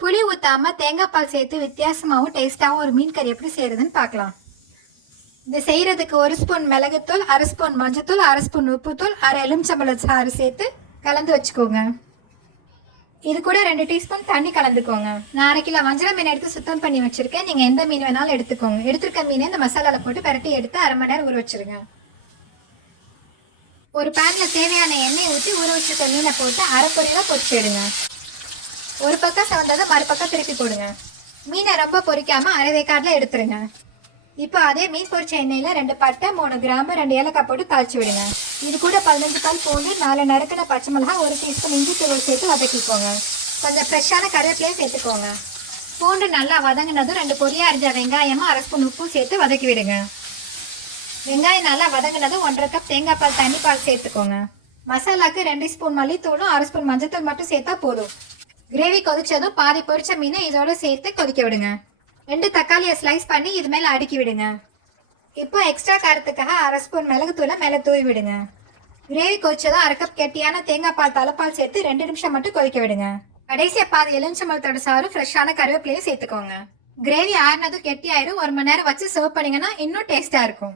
புளி ஊற்றாமல் தேங்காய் பால் சேர்த்து வித்தியாசமாகவும் டேஸ்ட்டாகவும் ஒரு மீன் கறி எப்படி செய்கிறதுன்னு பார்க்கலாம். இது செய்கிறதுக்கு ஒரு ஸ்பூன் மிளகுத்தூள் அரை ஸ்பூன் மஞ்சத்தூள் அரை ஸ்பூன் உப்புத்தூள் அரை எலுமிச்சம்பழ சாறு சேர்த்து கலந்து வச்சுக்கோங்க. இது கூட ரெண்டு டீஸ்பூன் தண்ணி கலந்துக்கோங்க. நான் அரை கிலோ வஞ்சர மீன் எடுத்து சுத்தம் பண்ணி வச்சிருக்கேன். நீங்கள் எந்த மீன் வேணாலும் எடுத்துக்கோங்க. எடுத்துருக்க மீனை இந்த மசாலாவில் போட்டு பரட்டி எடுத்து அரை மணி நேரம் ஊற வச்சிருங்க. ஒரு பேனில் தேவையான எண்ணெய் ஊற்றி ஊற வச்சிருக்க மீனை போட்டு அரை பொரியலாக பொரிச்சு எடுங்க. ஒரு பக்கம் செவந்ததை மறுபக்கம் திருப்பி போடுங்க. மீனை ரொம்ப பொறிக்காம அரை எடுத்துருங்க. இப்போ அதே மீன் பொரிச்ச எண்ணெயில் ரெண்டு பட்டை மூணு கிராம்பு ரெண்டு ஏலக்காய் போட்டு தாளிச்சு விடுங்க. இது கூட பதினஞ்சு பால் பூண்டு நாலு நறுக்கின பச்சை மிளகா ஒரு டீஸ்பூன் இஞ்சி தூள் சேர்த்து வதக்கிக்கோங்க. கொஞ்சம் ஃப்ரெஷ்ஷான கருவேப்பிலையும் சேர்த்துக்கோங்க. பூண்டு நல்லா வதங்கினதும் ரெண்டு பொரியா அரிஞ்ச வெங்காயமும் அரை ஸ்பூன் உப்பும் சேர்த்து வதக்கி விடுங்க. வெங்காயம் நல்லா வதங்கினதும் ஒன்றரை கப் தேங்காய் பால் தண்ணி பால் சேர்த்துக்கோங்க. மசாலாக்கு ரெண்டு ஸ்பூன் மல்லித்தூளும் அரை ஸ்பூன் மஞ்சத்தூள் மட்டும் சேர்த்தா போதும். கிரேவி கொதிச்சதும் பாதி பொரிச்ச மீனை இதோட சேர்த்து கொதிக்க விடுங்க. ரெண்டு தக்காளியை ஸ்லைஸ் பண்ணி இது மேலே அடுக்கி விடுங்க. இப்போ எக்ஸ்ட்ரா காரத்துக்காக அரை ஸ்பூன் மிளகுத்தூளை மேலே தூவி விடுங்க. கிரேவி கொதிச்சதும் அரை கப் கெட்டியான தேங்காய் பால் தலைப்பால் சேர்த்து ரெண்டு நிமிஷம் மட்டும் கொதிக்க விடுங்க. கடைசியை பாதி எலுமிச்சம்பழத்தோட சாறு ஃப்ரெஷ்ஷான கருவேப்பிலையும் சேர்த்துக்கோங்க. கிரேவி ஆறுனதும் கெட்டி ஆயிரும் ஒரு மணி நேரம் வச்சு சர்வ் பண்ணீங்கன்னா இன்னும் டேஸ்டா இருக்கும்.